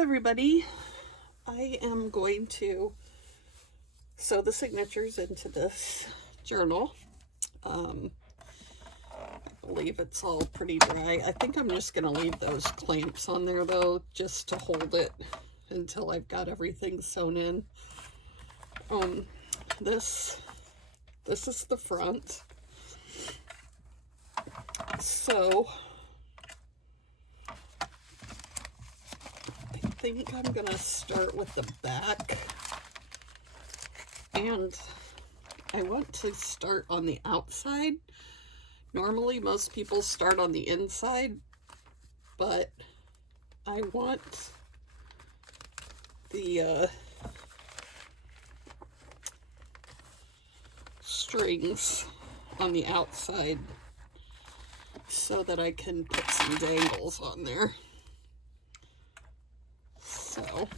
everybody. I am going to sew the signatures into this journal. I believe it's all pretty dry. I think I'm just going to leave those clamps on there though, just to hold it until I've got everything sewn in. This is the front. So I think I'm gonna start with the back, and I want to start on the outside. Normally most people start on the inside, but I want the strings on the outside so that I can put some dangles on there. So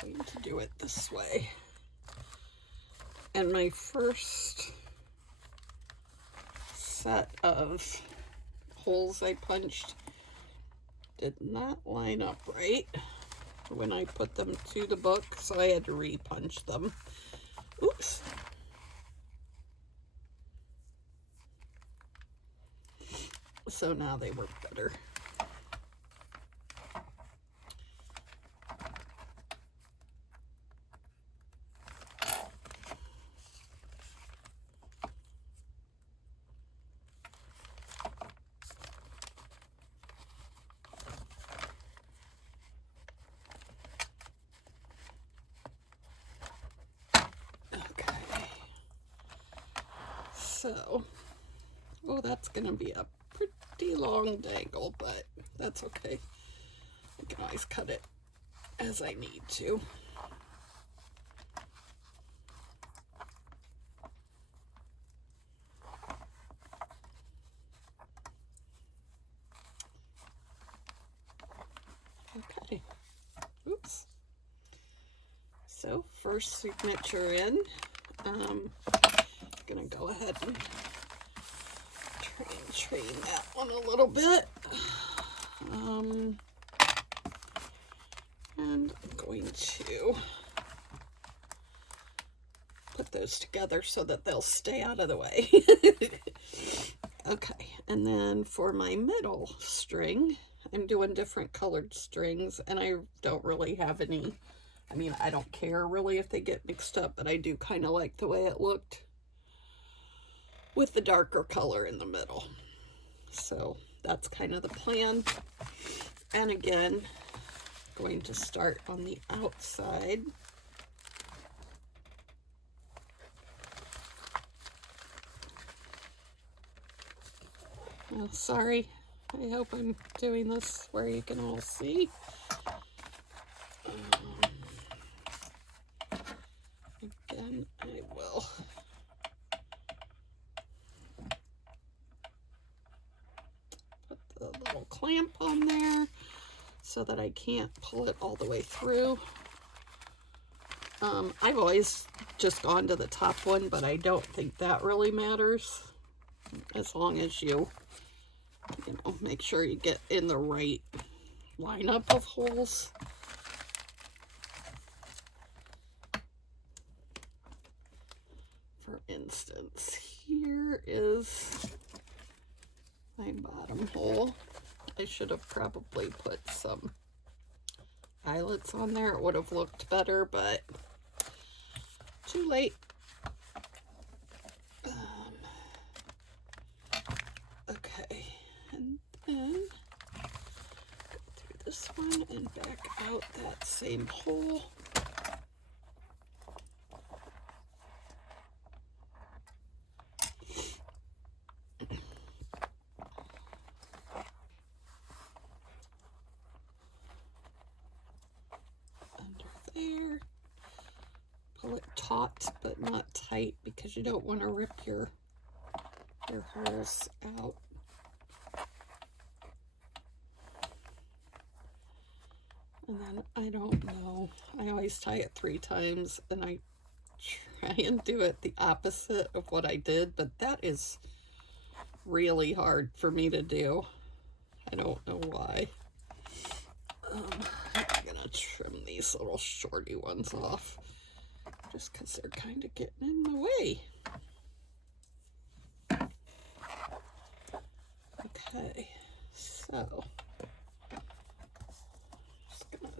I'm going to do it this way. And my first set of holes I punched did not line up right when I put them to the book, so I had to re-punch them. Oops. So now they work better. So, oh, that's gonna be a pretty long dangle, but that's okay. I can always cut it as I need to. Okay, oops. So, first signature in. I'm gonna go ahead and train that one a little bit. And I'm going to put those together so that they'll stay out of the way. Okay, and then for my middle string, I'm doing different colored strings, and I don't really have any, I mean, I don't care really if they get mixed up, but I do kind of like the way it looked with the darker color in the middle. So that's kind of the plan. And again, going to start on the outside. Oh, sorry. I hope I'm doing this where you can all see. Again, I will put the little clamp on there so that I can't pull it all the way through. I've always just gone to the top one, but I don't think that really matters as long as you know, make sure you get in the right lineup of holes. For instance, here is my bottom hole. I should have probably put some eyelets on there. It would have looked better, but too late. Okay, and then go through this one and back out that same hole. There, pull it taut but not tight because you don't want to rip your holes out. And then I don't know, I always tie it 3 times, and I try and do it the opposite of what I did, but that is really hard for me to do. I don't know why. these little shorty ones off, just because they're kind of getting in the way. Okay, so just gonna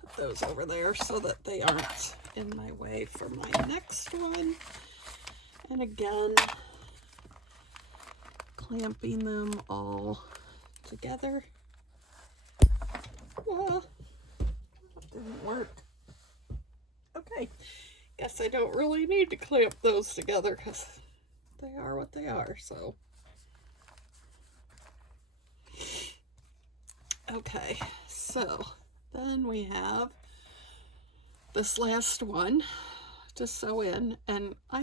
put those over there so that they aren't in my way for my next one. And again, clamping them all together. Well, that didn't work. Okay, guess I don't really need to clamp those together because they are what they are, so. Okay, so then we have this last one to sew in, and I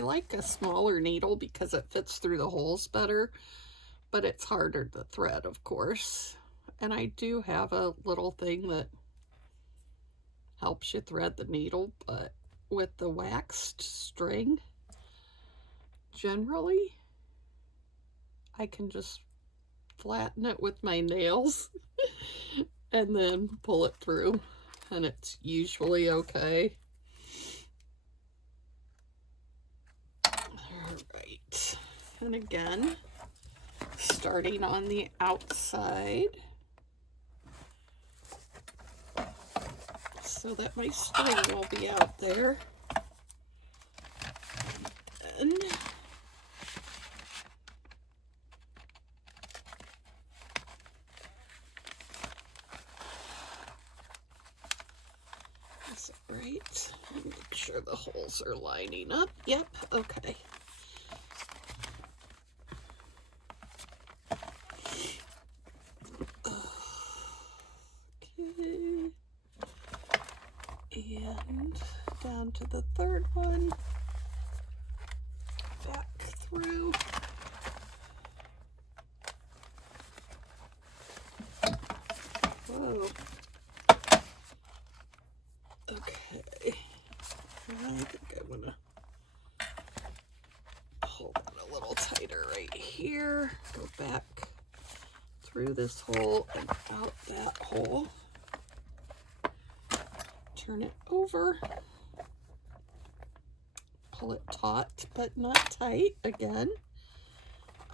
like a smaller needle because it fits through the holes better, but it's harder to thread, of course. And I do have a little thing that helps you thread the needle, but with the waxed string, generally, I can just flatten it with my nails and then pull it through, and it's usually okay. Alright, and again, starting on the outside so that my string will be out there. And is it right? Make sure the holes are lining up. Yep, okay. Okay. And down to the third one. Back through. Whoa. Okay. I think I'm gonna hold it a little tighter right here. Go back through this hole and out that hole. Turn it over. Pull it taut but not tight again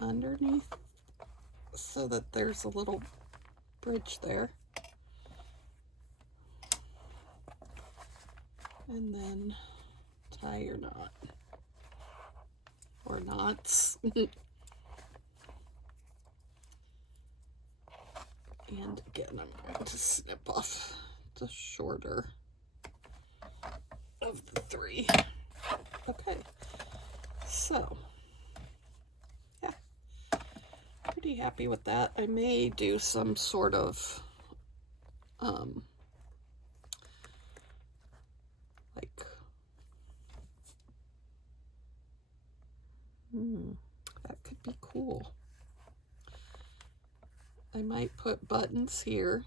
underneath so that there's a little bridge there. And then tie your knot or knots. And again, I'm going to snip off the shorter of the three. Okay, so yeah, pretty happy with that. I may do some sort of that could be cool. I might put buttons here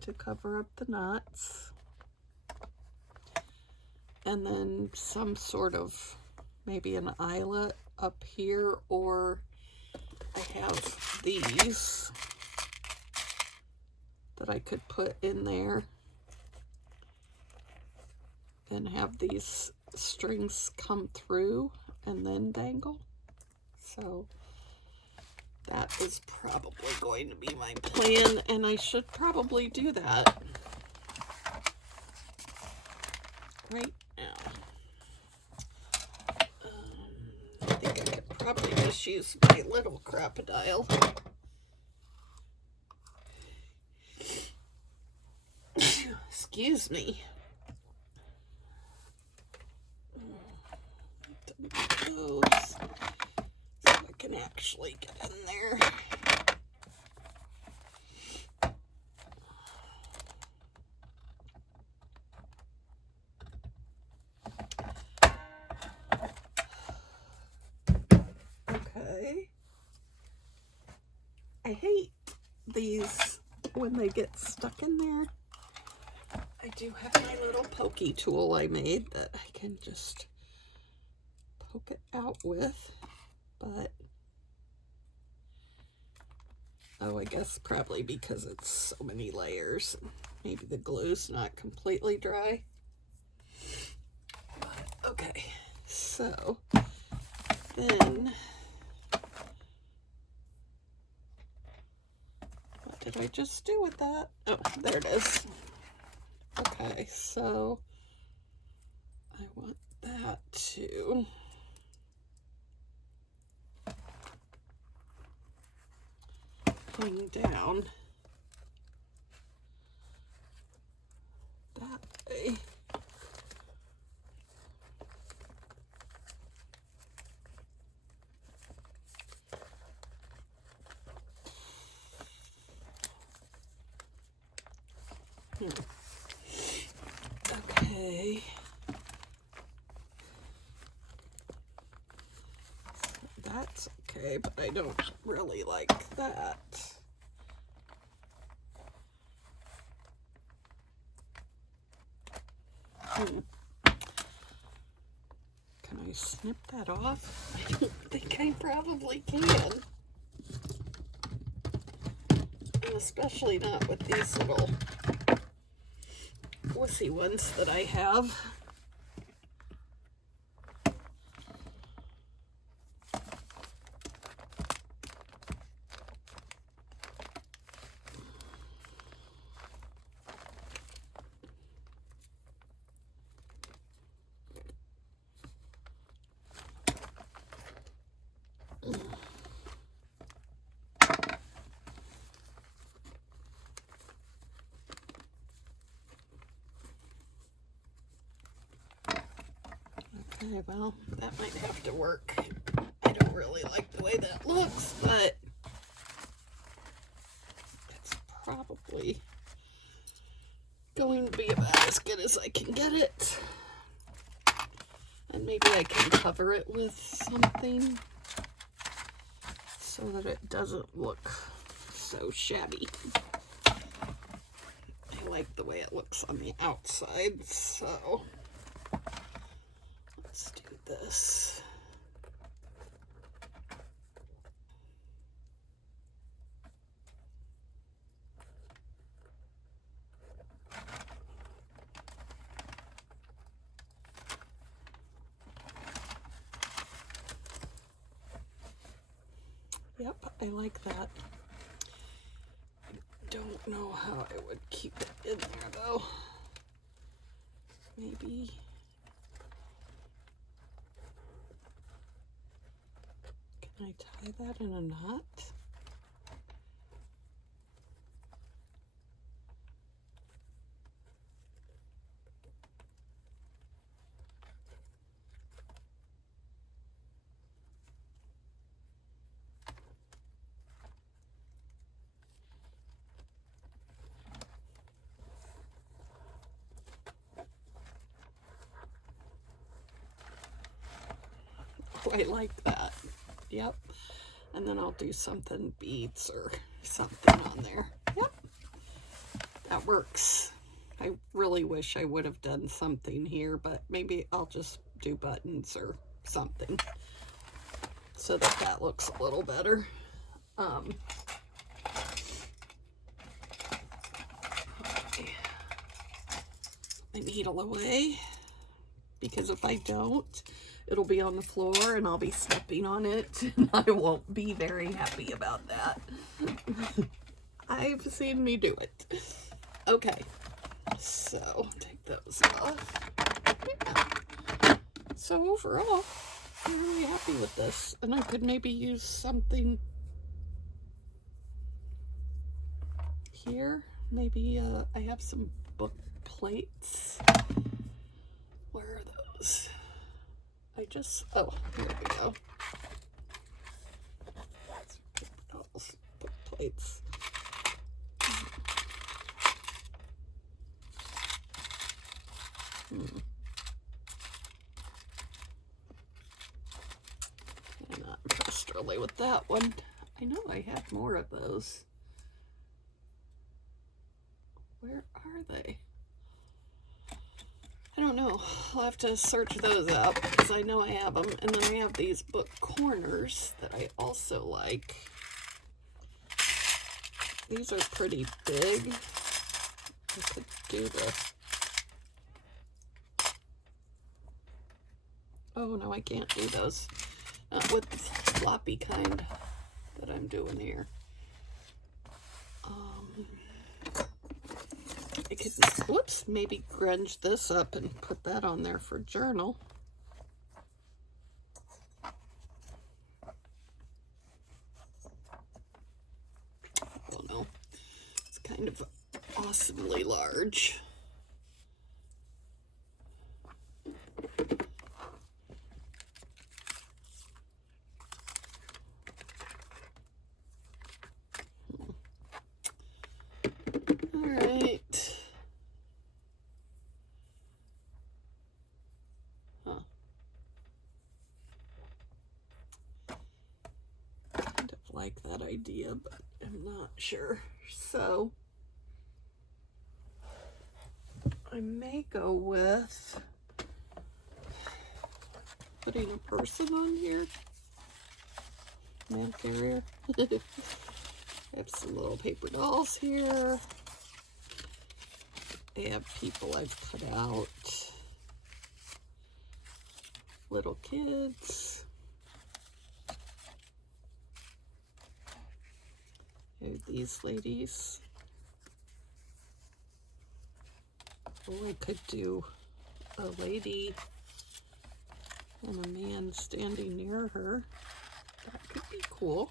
to cover up the knots, and then some sort of maybe an eyelet up here, or I have these that I could put in there and have these strings come through and then dangle. So that is probably going to be my plan, and I should probably do that right now. I think I could probably just use my little crocodile. Excuse me. Those so I can actually get in there. Okay. I hate these when they get stuck in there. I do have my little pokey tool I made that I can just poke it out with, but Oh, I guess probably because it's so many layers. Maybe the glue's not completely dry. But, okay, so then what did I just do with that? Oh, there it is. Okay, so I want that to hang down that way. Okay. That's okay, but I don't really like that. Can I snip that off? I don't think I probably can. And especially not with these little wussy ones that I have. Okay, well, that might have to work. I don't really like the way that looks, but it's probably going to be about as good as I can get it. And maybe I can cover it with something so that it doesn't look so shabby. I like the way it looks on the outside, so let's do this. Yep, I like that. I don't know how I would keep it in there though. Maybe can I tie that in a knot? Oh, I like that. Yep. And then I'll do something beads or something on there. Yep. That works. I really wish I would have done something here, but maybe I'll just do buttons or something so that that looks a little better. Okay. My needle away, because if I don't, it'll be on the floor and I'll be stepping on it and I won't be very happy about that. I've seen me do it. Okay, so take those off. Yeah. So overall, I'm really happy with this, and I could maybe use something here. Maybe I have some book plates. Where are those? Oh, here we go. Book plates. I'm not impressed really with that one. I know I had more of those. Where are they? I don't know. I'll have to search those up because I know I have them. And then I have these book corners that I also like. these are pretty big. I could do the, oh no, I can't do those. Not with the floppy kind that I'm doing here. I could, whoops, maybe grunge this up and put that on there for journal. Oh no, it's kind of awesomely large. All right. Huh. Kind of like that idea, but I'm not sure. So I may go with putting a person on here. Mail carrier. I have some little paper dolls here. I have people I've cut out. Little kids. I have these ladies. Oh, I could do a lady and a man standing near her. That could be cool.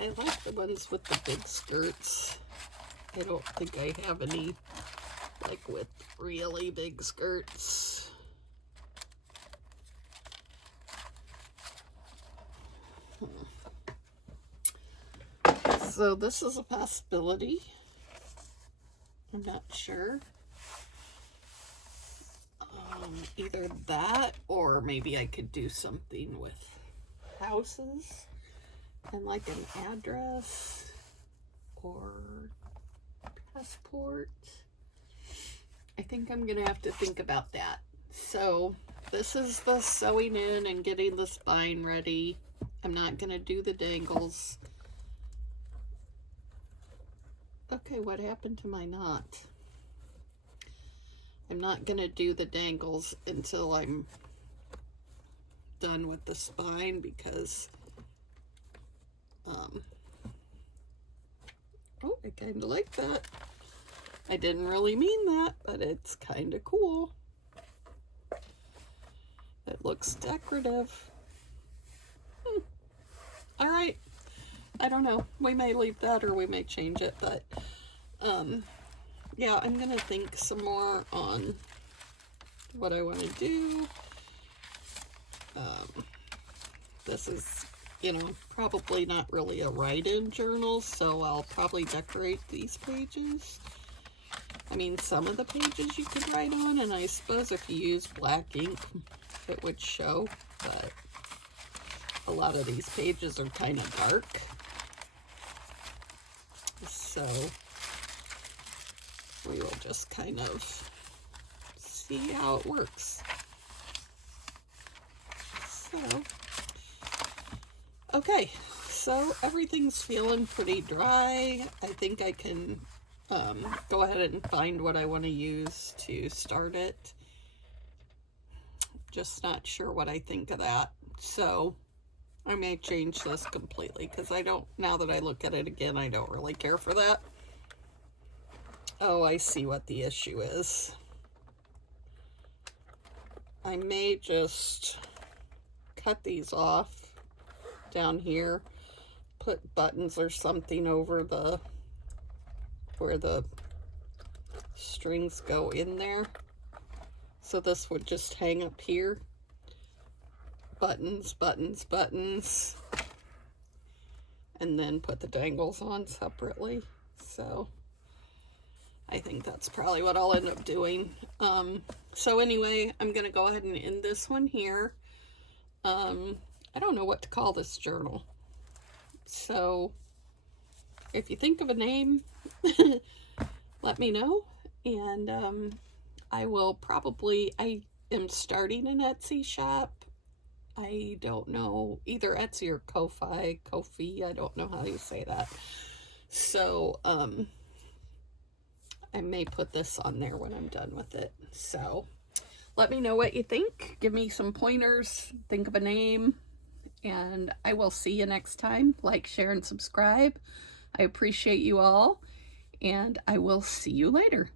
I like the ones with the big skirts. I don't think I have any like with really big skirts. So this is a possibility. I'm not sure. Either that or maybe I could do something with houses and like an address or passport. I think I'm gonna have to think about that. So this is the sewing in and getting the spine ready. I'm not gonna do the dangles. Okay, what happened to my knot? I'm not gonna do the dangles until I'm done with the spine because oh, I kind of like that. I didn't really mean that, but it's kind of cool. It looks decorative. All right. I don't know. We may leave that or we may change it, but yeah, I'm gonna think some more on what I want to do. This is, you know, probably not really a write-in journal, so I'll probably decorate these pages. I mean, some of the pages you could write on, and I suppose if you use black ink, it would show, but a lot of these pages are kind of dark. So we will just kind of see how it works. So, okay, so everything's feeling pretty dry. I think I can go ahead and find what I want to use to start it. Just not sure what I think of that. So I may change this completely because I don't, now that I look at it again, I don't really care for that. Oh, I see what the issue is. I may just cut these off down here, put buttons or something over the, where the strings go in there. So this would just hang up here. Buttons, buttons, buttons. and then put the dangles on separately. So I think that's probably what I'll end up doing. So anyway, I'm going to go ahead and end this one here. I don't know what to call this journal. So if you think of a name, let me know. And I will probably, I am starting an Etsy shop. I don't know, either Etsy or Ko-fi, I don't know how you say that. So, I may put this on there when I'm done with it. So, let me know what you think. Give me some pointers. Think of a name. And I will see you next time. Like, share, and subscribe. I appreciate you all. And I will see you later.